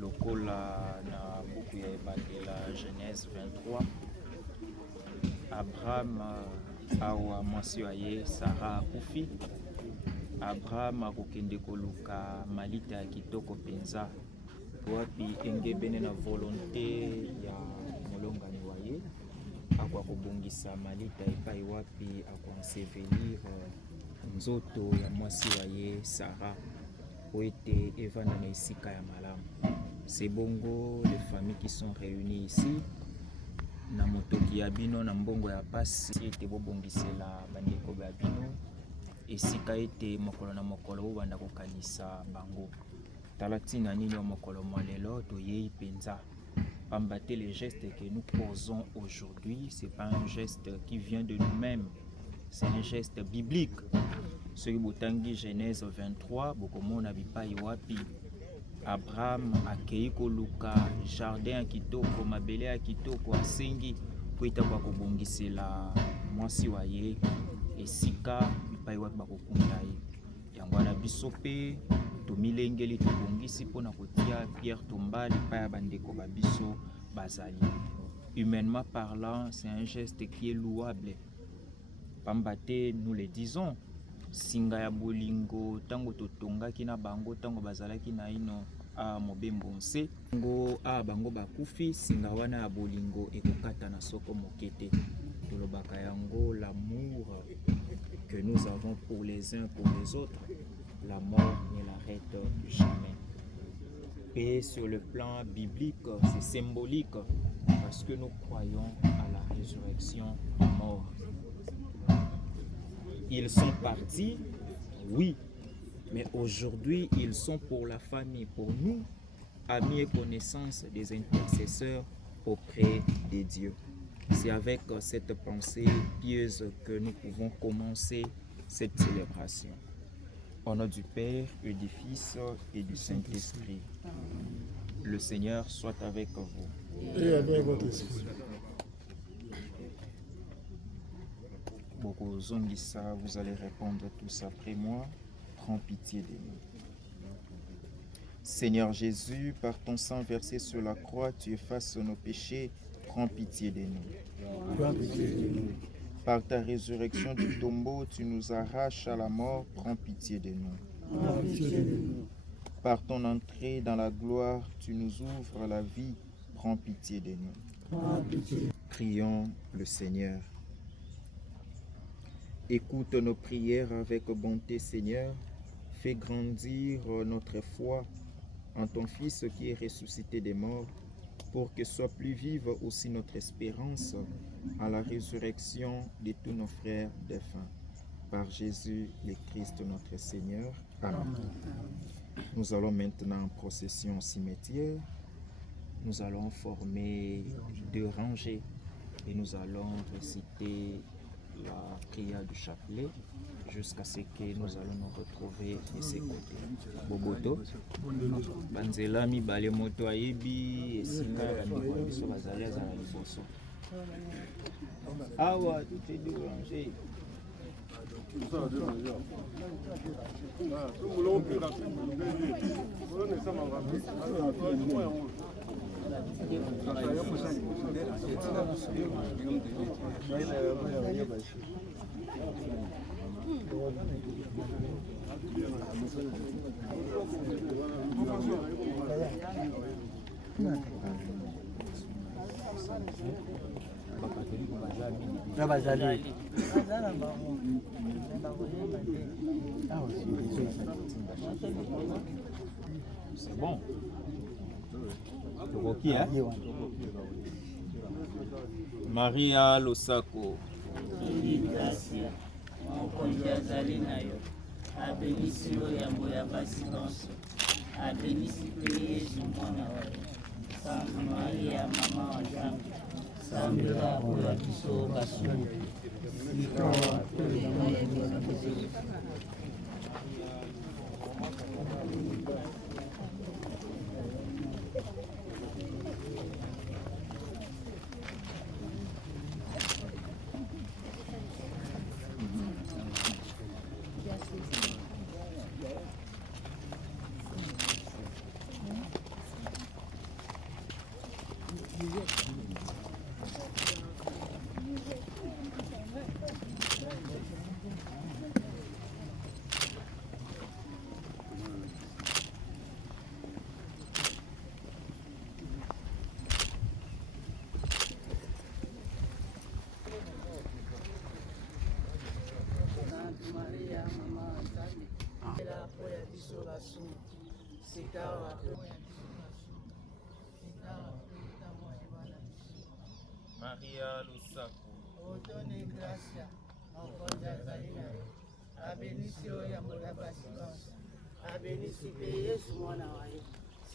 lokola na buku ya ebandela Genèse 23 Abraham awa mwasi wa ye Sara akufi. Abraham akokende koluka malita ya kitoko mpenza wapi engebene na volonté ya molongani wa ye akwa kobongisa malita epai wapi akoensevelir nzoto ya mwasi wa ye Sara po ete evanda na esika ya malamu. C'est bongo les familles qui sont réunies ici na motoki ya bino na mbongo ya pasi ete bobongisela bandeko ba bino esika ete mokolo na mokolo bobanda kokanisa bango. Tala ntina nini ya mokolo mwa lelo toyei mpenza pamba te le geste que nous posons aujourd'hui c'est pas un geste qui vient de nous-mêmes, c'est un geste biblique. Soki botangi Genèse 23 bokomona bipai wapi Abraham akei koluka jardin ya kitoko mabele ya kitoko asengi po ete bakobongisela mwasi wa ye esika bipai wapi bakokunda ye. Yango wana biso mpe tomilengeli tobongisi mpona kotia pierre tombali epai ya bandeko babiso bazali. Humainement parlant, c'est un geste qui est louable. Pamba te nous le disons, singa ya bolingo tango totongaki na bango tango bazalaki na ino a mobembo nse ngo a bango bakufi singa wana ya bolingo ekokata na soko mokete. Tolobaka yango l'amour que nous avons pour les uns pour les autres, la mort ne l'arrête jamais. Et sur le plan biblique, c'est symbolique parce que nous croyons à la résurrection des morts. Ils sont partis, oui, mais aujourd'hui, ils sont pour la famille, pour nous, amis et connaissances des intercesseurs auprès de Dieu. C'est avec cette pensée pieuse que nous pouvons commencer cette célébration. Au nom du Père et du Fils et du Saint-Esprit. Le Seigneur soit avec vous. Et avec votre esprit. Beaucoup Zongissa, vous allez répondre tous après moi. Prends pitié de nous. Seigneur Jésus, par ton sang versé sur la croix, tu effaces nos péchés. Prends pitié de nous. Prends pitié de nous. Par ta résurrection du tombeau, tu nous arraches à la mort. Prends pitié de nous. Prends pitié de nous. Par ton entrée dans la gloire, tu nous ouvres la vie. Prends pitié de nous. Prends pitié. Prions le Seigneur. Écoute nos prières avec bonté, Seigneur. Fais grandir notre foi en ton Fils qui est ressuscité des morts, pour que soit plus vive aussi notre espérance à la résurrection de tous nos frères défunts. Par Jésus le Christ notre Seigneur. Amen. Nous allons maintenant en procession au cimetière. Nous allons former 2 rangées et nous allons réciter la prière du chapelet jusqu'à ce que nous allons nous retrouver de ces côtés. Boboto, banzela mibale moto ayebi esinga ya bandeko biso bazali azala liboso. Awa tout est dérangé. C'est bon. Maria Losako. Mokonzi azali na yo, abelisi yo yambo ya basi nyonso, abelisi mpe Yesu mwana wa yo. Santa Maria, mama wa Nzambe, sambela mpo ya biso basumu sikawa mpe na Maria, Mama Nzambe, sambela mpo ya biso basumu sikawa mpe Maria Lusaku, otone gracia mokonzi azali na yo abenisi oyo ya moya basi banso abenisi mpe yesu mwana wa ye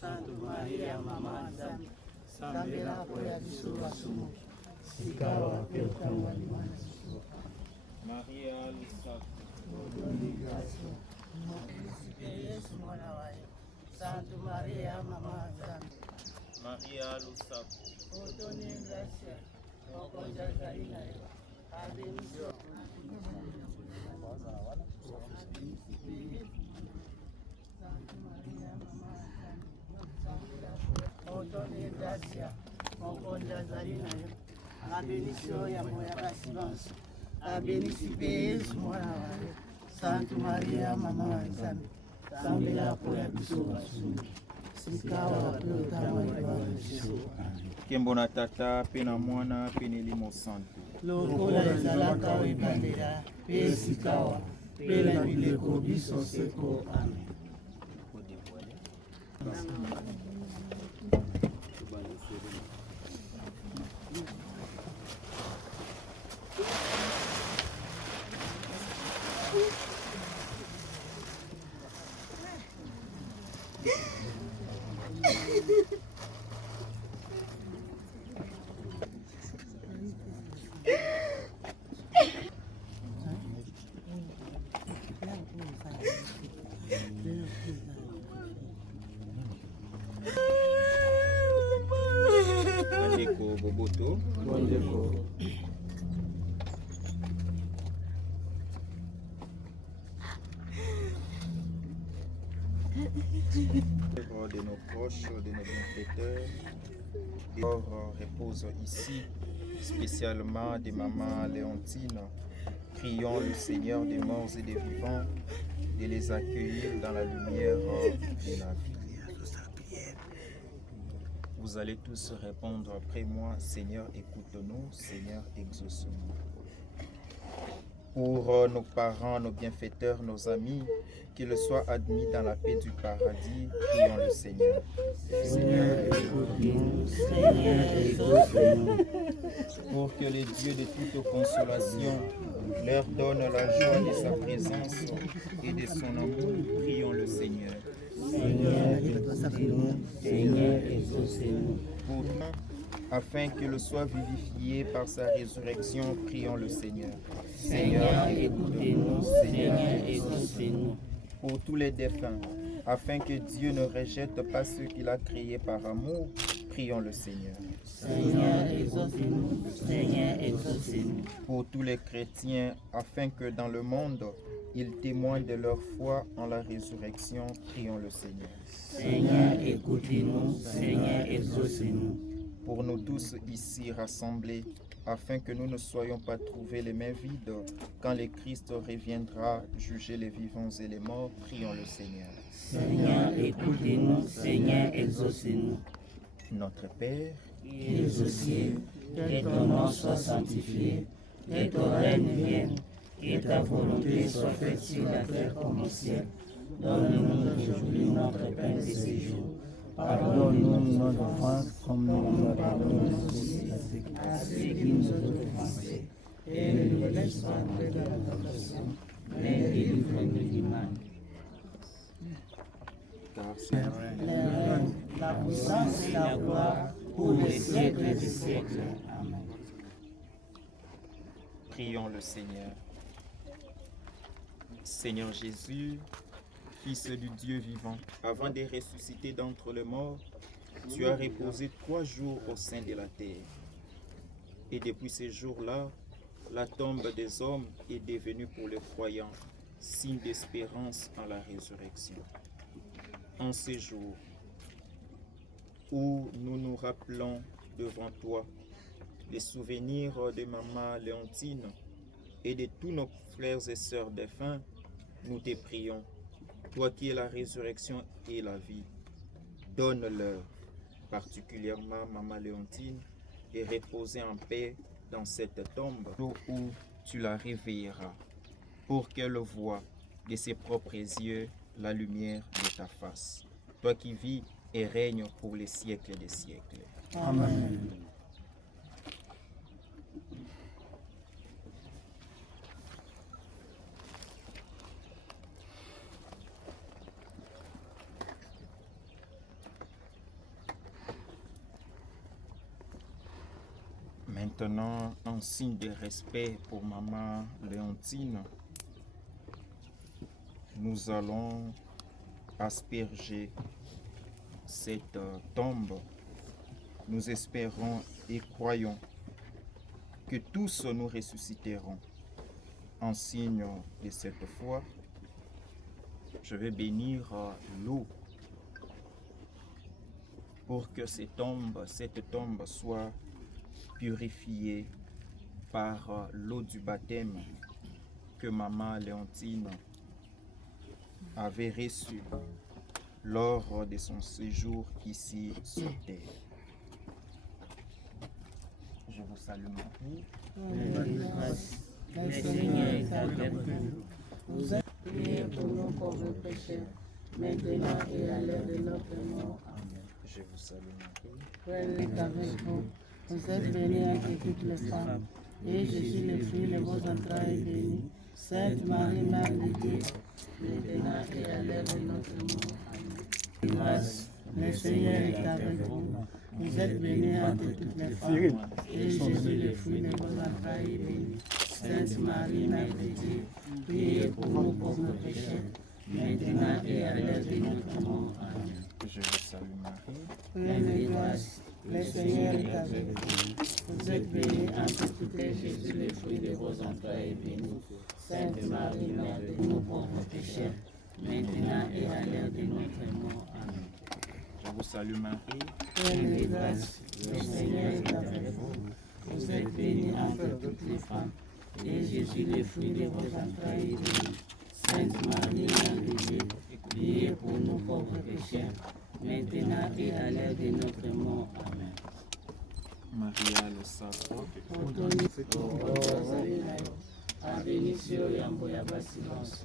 santu maria mama nzambe sambela mpo ya biso basumu sikawa mpe ntango ya limwa na biso Maria Lusaku, otone gracia mokonzi mpe yesu mwana wa ye santu maria mama nzambe Maria Lusaku, otone gracia mokonzi azali na yo abenisi otone gracia mokonzi azali na yo abenisi oyo ya moya basi banso abenisi mpe yesu mwana wa ye santu maria mama wa nzambe sambela mpo ya biso basumu sikawa mpe ntango ya limwa na biso Nkembo na Tata mpe na Mwana mpe na Elimo Santu. lokola ezalaka oyebandela mpe sikawa mpe na bileko biso seko amen. Bandeko Boboto, de nos proches, de nos bienfaiteurs, et corps repose ici, spécialement des mamans Léontine. Prions le Seigneur des morts et des vivants de les accueillir dans la lumière de la vie. Vous allez tous répondre après moi, Seigneur, écoute-nous, Seigneur, exauce-nous. Pour nos parents, nos bienfaiteurs, nos amis, qu'ils soient admis dans la paix du paradis, prions le Seigneur. Seigneur, écoute-nous, Seigneur, exauce-nous. Pour que le Dieu de toute consolation leur donne la joie de sa présence et de son amour, prions le Seigneur. Seigneur, écoute-nous, Seigneur, exauce-nous. Pour afin qu'il soit vivifié par sa résurrection, prions le Seigneur. Seigneur, écoutez-nous, Seigneur, exaucez-nous. Pour tous les défunts, afin que Dieu ne rejette pas ceux qu'il a créés par amour, prions le Seigneur. Seigneur, exaucez-nous, Seigneur, exaucez-nous. Pour tous les chrétiens, afin que dans le monde, ils témoignent de leur foi en la résurrection, prions le Seigneur. Seigneur, écoutez-nous, Seigneur, exaucez-nous. Pour nous tous ici rassemblés, afin que nous ne soyons pas trouvés les mains vides quand le Christ reviendra juger les vivants et les morts, prions le Seigneur. Seigneur, écoutez-nous, Seigneur, exaucez-nous. Notre Père, qui es aux cieux, que ton nom soit sanctifié, que ton règne vienne, que ta volonté soit faite sur la terre comme au ciel. Donne-nous aujourd'hui notre pain de ce jour. Pardonne-nous nos offenses, comme nous pardonnons aussi à ceux qui nous ont offensés. Et ne nous laisse pas entrer dans la tentation, mais délivre-nous du mal. car c'est La puissance et la gloire pour les siècles des siècles. Amen. Prions le Seigneur. Seigneur Jésus, Fils du Dieu vivant, avant de ressusciter d'entre les morts, tu as reposé 3 jours au sein de la terre. Et depuis ces jours-là, la tombe des hommes est devenue pour les croyants signe d'espérance en la résurrection. En ces jours où nous nous rappelons devant toi les souvenirs de maman Léontine et de tous nos frères et sœurs défunts, nous te prions, toi qui es la résurrection et la vie, donne-leur, particulièrement maman Léontine, et reposer en paix dans cette tombe où tu la réveilleras, pour qu'elle voie de ses propres yeux la lumière de ta face. Toi qui vis et règnes pour les siècles des siècles. Amen. Maintenant, en signe de respect pour maman Léontine, nous allons asperger cette tombe. Nous espérons et croyons que tous nous ressusciterons. En signe de cette foi, je vais bénir l'eau pour que cette tombe soit purifiée par l'eau du baptême que maman Léontine avait reçu lors de son séjour ici sur terre. Je vous salue Marie. Pleine de grâce, le Seigneur est avec vous. Vous êtes priés pour nos pauvres pécheurs, maintenant et à l'heure de notre mort. Amen. Je vous salue Marie. Pleine est avec vous. Vous êtes bénie entre toutes les femmes, et Jésus, le fruit de vos entrailles, est béni. Sainte Marie, Mère de Dieu, maintenant et à l'heure de notre mort. Amen. Grâce, le Seigneur est avec vous. Vous êtes bénie entre toutes les femmes, et Jésus, le fruit de vos entrailles, est béni. Sainte Marie, Mère de Dieu, priez pour nous pauvres pécheurs, maintenant et à l'heure de notre mort. Amen. Je vous salue Marie. Pleine de grâce, le Seigneur est avec vous. Vous êtes bénie entre toutes les Jésus, le fruit de vos entrailles, est béni. Sainte Marie, Mère de nous pauvres pécheurs, maintenant et à l'heure de notre mort. Amen. Je vous salue Marie. Pleine de grâce, le Seigneur est avec vous. Vous êtes bénie entre toutes les femmes, et Jésus, le fruit de vos entrailles, est béni. Sainte Marie, Mère de Dieu, priez pour nous pauvres pécheurs, maintenant et à l'heure de notre mort. Amen. Maria lo Sacro. Abenissio yambo ya basi bonso.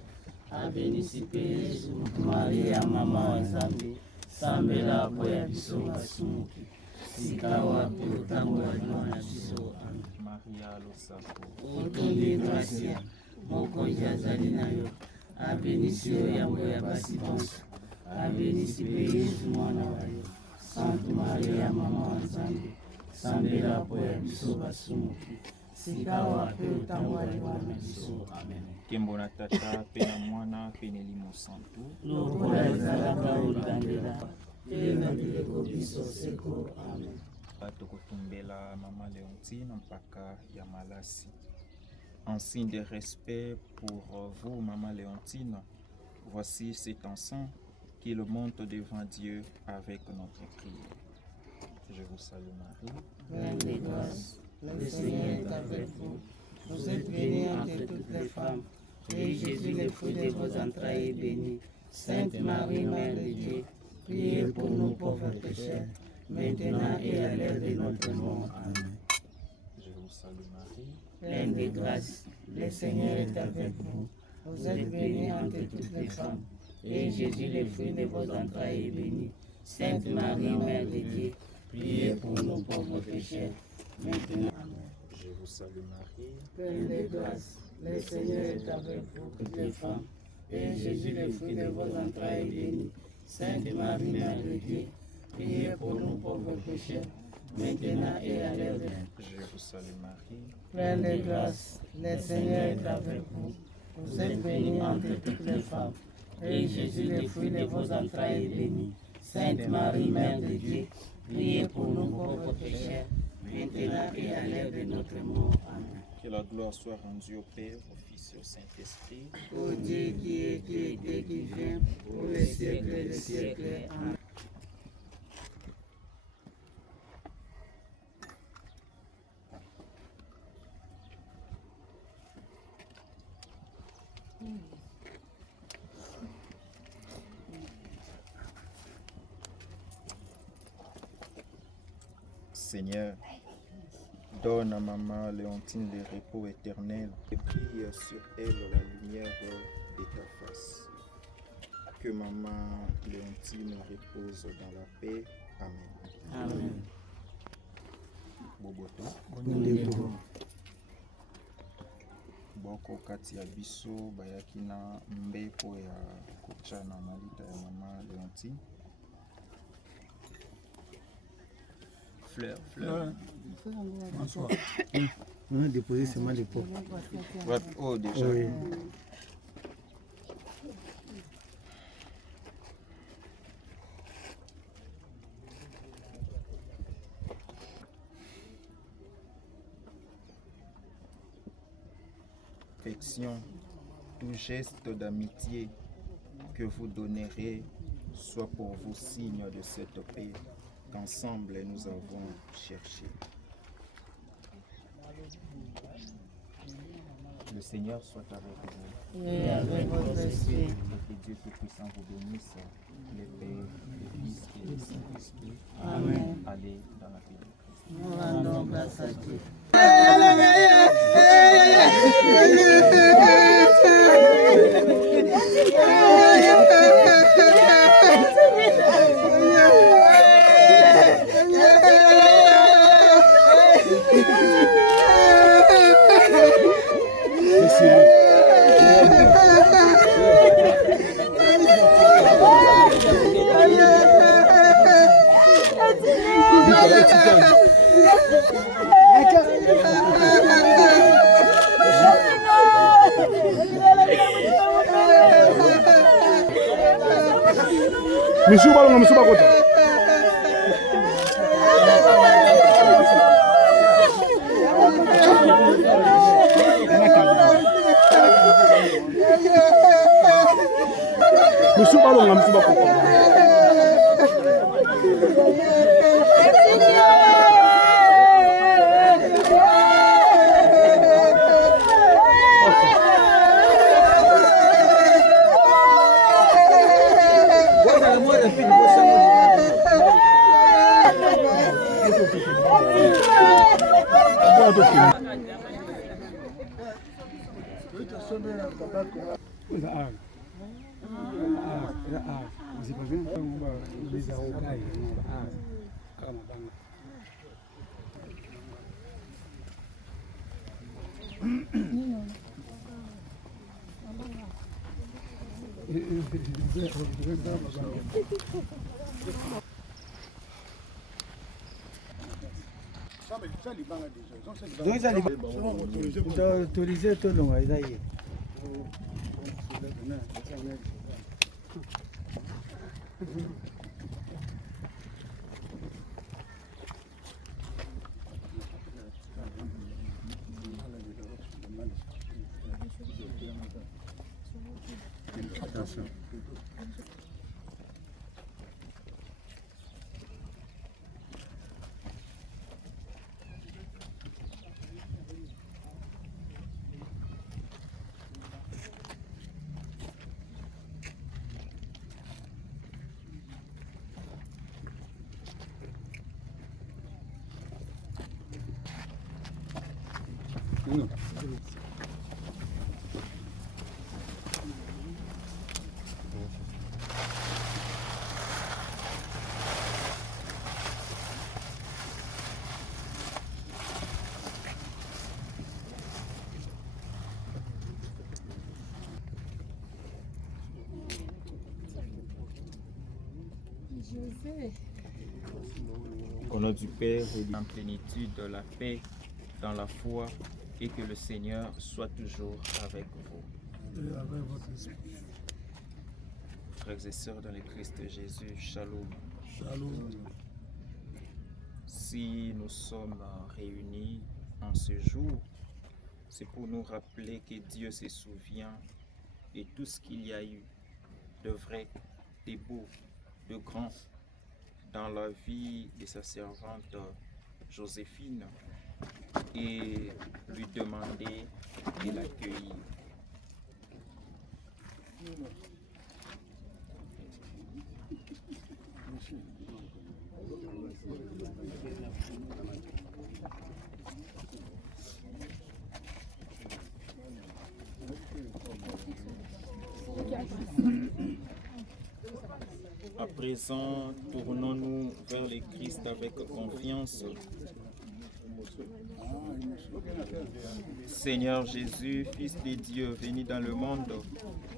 Abenisipe Yesu, Maria mama wa Nzambe, sambela po ya biso basumuki. Sika wapi utango ya na biso. Amen. Maria lo Sacro. Otondi gracia, mokonzi azali na yo. Abenissio yambo ya basi bonso. Abenisipe Yesu mwana wa yo. Sainte Maria mama wa Nzambe, sambela po ya biso basumuki. Sika wapi utango ya na biso. Amen. Nkembo na Tata pe na Mwana pe na Elimo Santu. Lokola ezalaka otandela, mpe na bileko biso seko. Amen. Tokotumbela Maman Léontine mpaka ya malasi. En signe de respect pour vous, Maman Léontine, voici cet encens qu'il monte devant Dieu avec notre prière. Je vous salue Marie. Pleine de grâce, le Seigneur est avec vous. Vous êtes bénie entre toutes les femmes, et Jésus, le fruit de vos entrailles, est béni. Sainte Marie, Mère de Dieu, priez pour nous pauvres pécheurs, maintenant et à l'heure de notre mort. Amen. Je vous salue Marie. Pleine de grâce, le Seigneur est avec vous. Vous êtes bénie entre toutes les femmes, et Jésus, le fruit de vos entrailles, est béni. Sainte Marie, Mère de Dieu, priez pour nous pauvres pécheurs, maintenant. Amen. Je vous salue Marie. Pleine de grâce, le Seigneur est avec vous, toutes les femmes, et Jésus, le fruit de vos entrailles, est béni. Sainte Marie, Mère de Dieu, priez pour nous pauvres pécheurs, maintenant et à l'heure de notre mort. Je vous salue salue Marie, pleine de grâce, le Seigneur est avec vous. Vous êtes bénie entre toutes les femmes, et Jésus, le fruit de vos entrailles, est béni. Sainte Marie, Mère de Dieu, priez pour nous pauvres pécheurs, maintenant et à l'heure de notre mort. Amen. que la gloire soit rendue au Père, au Fils et au Saint-Esprit. Ô Dieu qui est, qui était, qui vient, pour les siècles des siècles. Amen. Seigneur, donne à maman Léontine le repos éternel et brille sur elle la lumière de ta face. Que maman Léontine repose dans la paix. Amen. Amen. Boboto, boko kati ya biso bayaki na mbeko ya kotia na malita ya mama Léontine. Fleur. On a déposé seulement les pots. Ouais, oh, déjà. Oui. Affection, tout geste d'amitié que vous donnerez soit pour vous signe de cette paix qu'ensemble nous avons cherché. Le Seigneur soit avec vous. Et avec votre esprit. Et que Dieu Tout-Puissant vous bénisse, le Père, le Fils et le Saint-Esprit. Amen. Allez dans la paix de Christ. Nous rendons grâce à Dieu. Monsieur Balonga, monsieur Bakota. Monsieur Balonga, monsieur Bakota. Autorisé tout le monde, ça y est. Attention. Non. Au nom du Père et en plénitude de la paix, dans la foi et que le Seigneur soit toujours avec vous. Et avec votre esprit. Frères et sœurs dans le Christ Jésus, shalom. Shalom. Si nous sommes réunis en ce jour, c'est pour nous rappeler que Dieu se souvient de tout ce qu'il y a eu de vrai, de beau, de grand dans la vie de sa servante Joséphine et lui demander de l'accueillir. À présent, tournons-nous vers le Christ avec confiance. Seigneur Jésus, Fils de Dieu, venu dans le monde,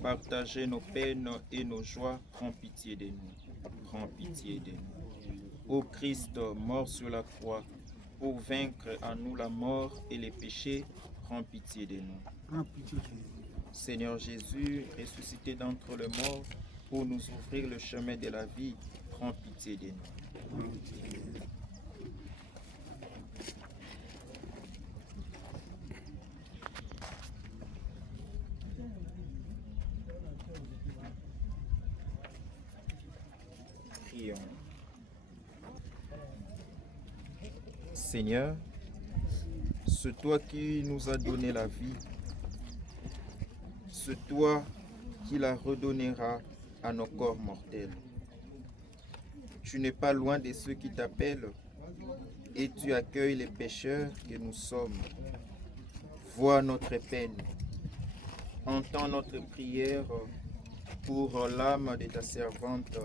partager nos peines et nos joies, prends pitié de nous. Prends pitié de nous. Ô Christ, mort sur la croix, pour vaincre en nous la mort et les péchés, prends pitié de nous. Prends pitié de nous. Seigneur Jésus, ressuscité d'entre les morts, pour nous ouvrir le chemin de la vie, prends pitié de nous. Prions. Seigneur, c'est toi qui nous as donné la vie, c'est toi qui la redonnera à nos corps mortels. Tu n'es pas loin de ceux qui t'appellent et tu accueilles les pécheurs que nous sommes. Vois notre peine, entends notre prière pour l'âme de ta servante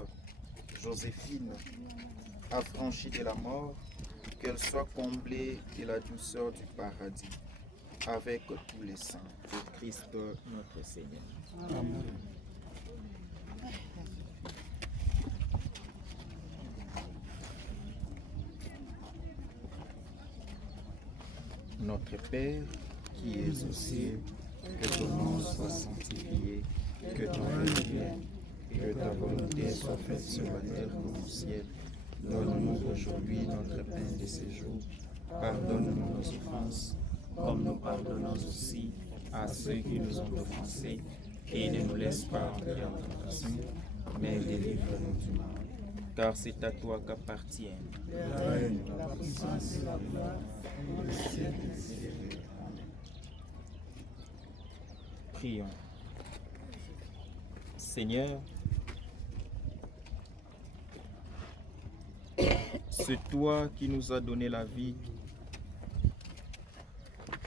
Joséphine, affranchie de la mort, qu'elle soit comblée de la douceur du paradis, avec tous les saints de Christ notre Seigneur. Amen. Notre Père, qui es aux cieux, que ton nom soit sanctifié, que ton règne vienne, que ta volonté soit faite sur la terre comme au ciel. Donne-nous aujourd'hui notre pain de ce jour. Pardonne-nous nos offenses, comme nous pardonnons aussi à ceux qui nous ont offensés. Et ne nous laisse pas entrer en tentation, mais délivre-nous du mal. Car c'est à toi qu'appartiennent La règne, la puissance et la gloire, pour les siècles des siècles. Prions. Seigneur, c'est toi qui nous as donné la vie,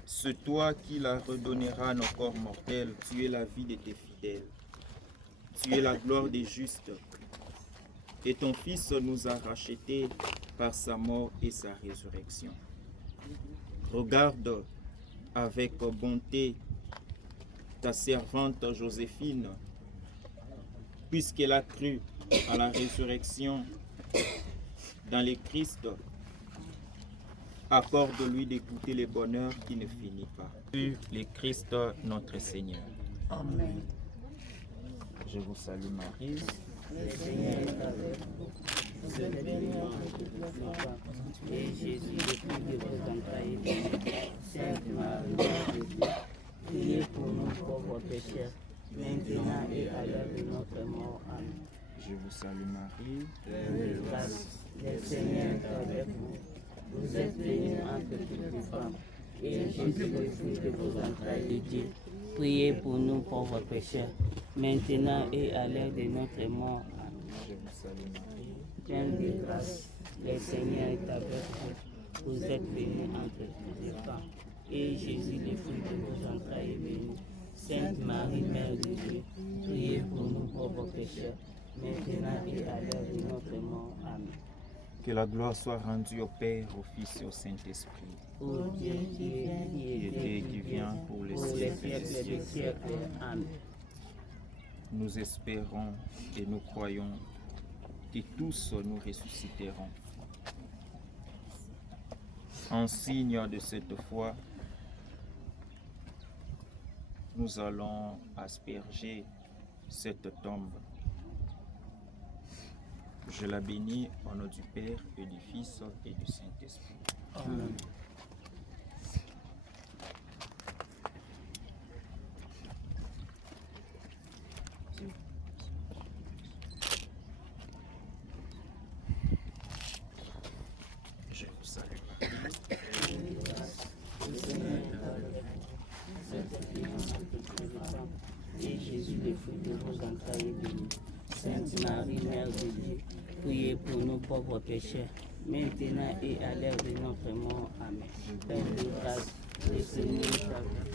c'est toi qui la redonneras à nos corps mortels. Tu es la vie de tes fidèles, tu es la gloire des justes, et ton Fils nous a rachetés par sa mort et sa résurrection. Regarde avec bonté ta servante Joséphine, puisqu'elle a cru à la résurrection dans le Christ. Accorde-lui d'écouter le bonheur qui ne finit pas. Le Christ notre Seigneur. Amen. Je vous salue Marie. Le Seigneur est avec vous. Vous êtes bénie entre toutes les femmes, et Jésus, le fruit de vos entrailles, est béni. Sainte Marie, Mère de Dieu, priez pour nous pauvres pécheurs, maintenant et à l'heure de notre mort. Amen. Je vous salue Marie. Pleine de grâce, le Seigneur est avec vous. Vous êtes bénie entre toutes les femmes, et Jésus, le fruit de vos entrailles, est Dieu. Priez pour nous pauvres pécheurs, maintenant et à l'heure de notre mort. Amen. Je vous salue Marie. Pleine de grâce, le Seigneur est avec vous. Vous êtes bénie entre toutes les femmes, et Jésus, le fruit de vos entrailles, est béni. Sainte Marie, Mère de Dieu, priez pour nous pauvres pécheurs, maintenant et à l'heure de notre mort. Amen. Que la gloire soit rendue au Père, au Fils et au Saint-Esprit. Ô Dieu qui est, qui était, qui vient pour les pour les siècles des siècles des siècles. siècles. Amen. Nous espérons et nous croyons que tous nous ressusciterons. En signe de cette foi, nous allons asperger cette tombe. Je la bénis au nom du Père et du Fils et du Saint-Esprit. Amen. Je vous salue. Et Jésus, le fruit de vos entrailles, est béni. Sainte Marie, Mère de Dieu, priez pour nous pauvres pécheurs, maintenant et à l'heure de notre mort. Amen. Père de grâce, le Seigneur est avec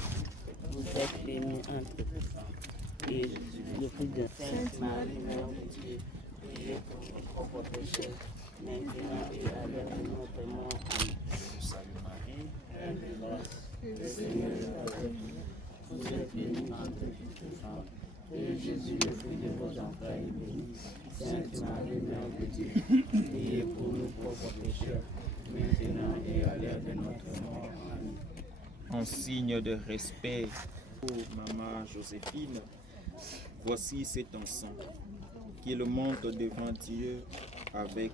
vous. Vous êtes bénie entre les femmes. Et Jésus, le fruit de Sainte Marie, Mère de Dieu, priez pour nous pauvres pécheurs, maintenant et à l'heure de notre mort. Amen. Je vous salue Marie. Père de grâce, le Seigneur est avec vous. Vous êtes bénie entre toutes les femmes. Et Jésus, le fruit de vos entrailles, est béni. Sainte Marie, Mère de Dieu, priez pour nous pauvres pécheurs, maintenant et à l'heure de notre mort. Amen. En signe de respect pour Maman Joséphine, voici cet enfant qu'il monte devant Dieu avec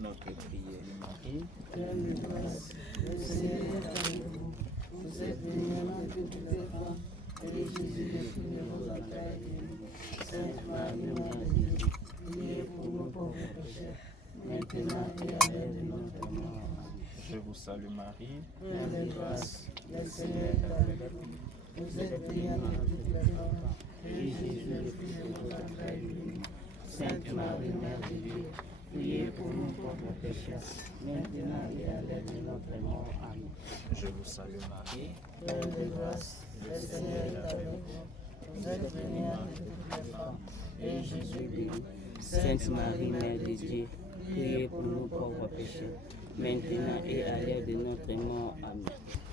notre prière. Père de grâce, le Seigneur est avec vous. Vous êtes bénie entre toutes les femmes. Et Jésus, le fruit de vos entrailles, est béni. Sainte Marie, Mère de Dieu, priez pour nous pauvres pécheurs, maintenant et à l'heure de notre mort. Amen. Je vous salue Marie. Mère de grâce, le Seigneur est avec vous. Vous êtes bénie entre toutes les femmes. Et Jésus, le fruit de vos entrailles, est béni. Sainte Marie, Mère de Dieu, priez pour nous pauvres pécheurs, maintenant et à l'heure de notre mort. Amen. Je vous salue Marie. Père de grâce, le Seigneur est avec vous. Vous êtes bénie entre toutes les femmes. Et Jésus est béni. Sainte Marie, Mère de Dieu, priez pour nous pauvres pécheurs, maintenant et à l'heure de notre mort. Amen.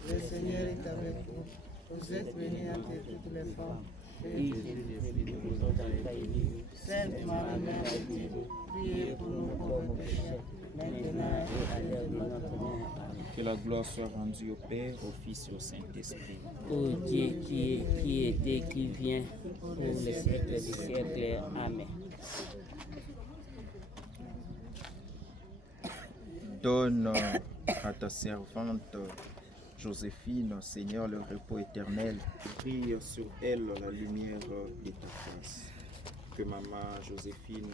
Le Seigneur est avec vous. Vous êtes bénie entre toutes les femmes. Et Jésus, le fruit de vos entrailles, est béni. Sainte Marie, Mère de Dieu, priez pour nous pauvres pécheurs, maintenant et à l'heure de notre mort. Amen. Que la gloire soit rendue au Père, au Fils et au Saint-Esprit. Ô Dieu qui était, qui vient, pour les siècles des siècles. Amen. Donne à ta servante Joséphine, Seigneur, le repos éternel. Brille sur elle la lumière de ta face. Que Maman Joséphine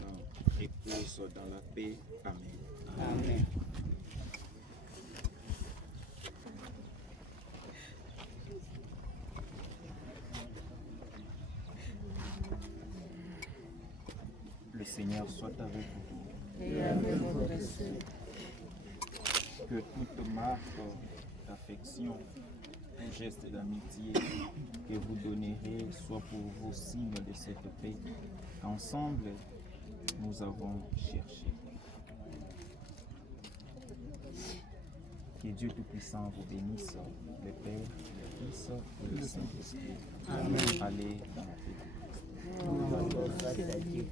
repose dans la paix. Amen. Amen. Le Seigneur soit avec vous. Et avec votre esprit. Que toute marque d'affection, tout geste d'amitié que vous donnerez soit pour vous signe de cette paix qu'ensemble nous avons cherché. Que Dieu Tout-Puissant vous bénisse, le Père, le Fils et le Saint-Esprit. Amen. Allez dans la paix de Christ. Nous rendons grâce à Dieu.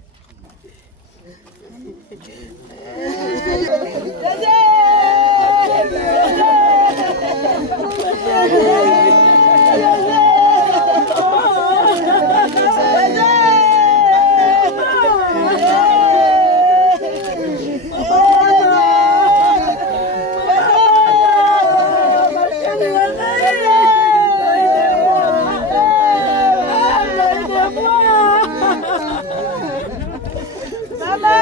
Maman,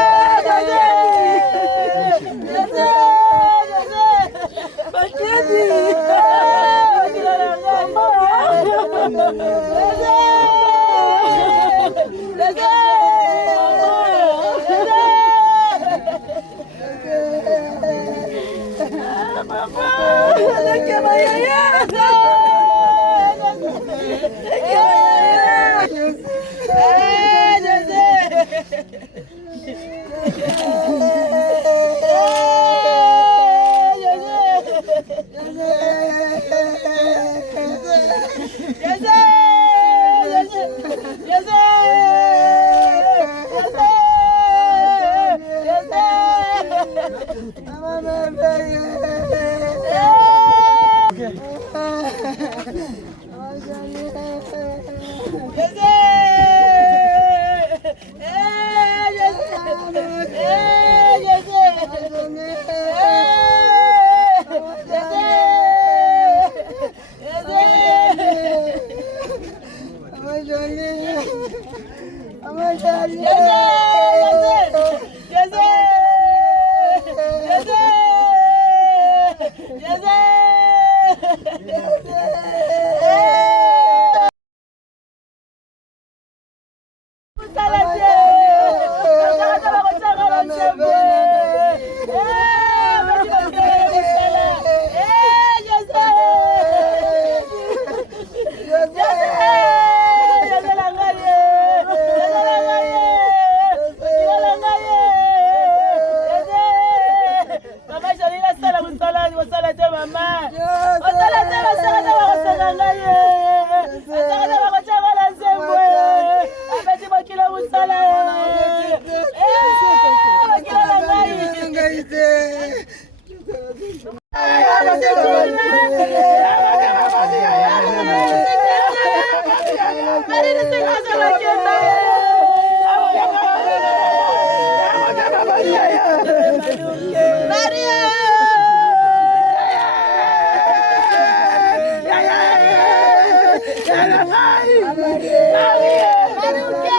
Maria!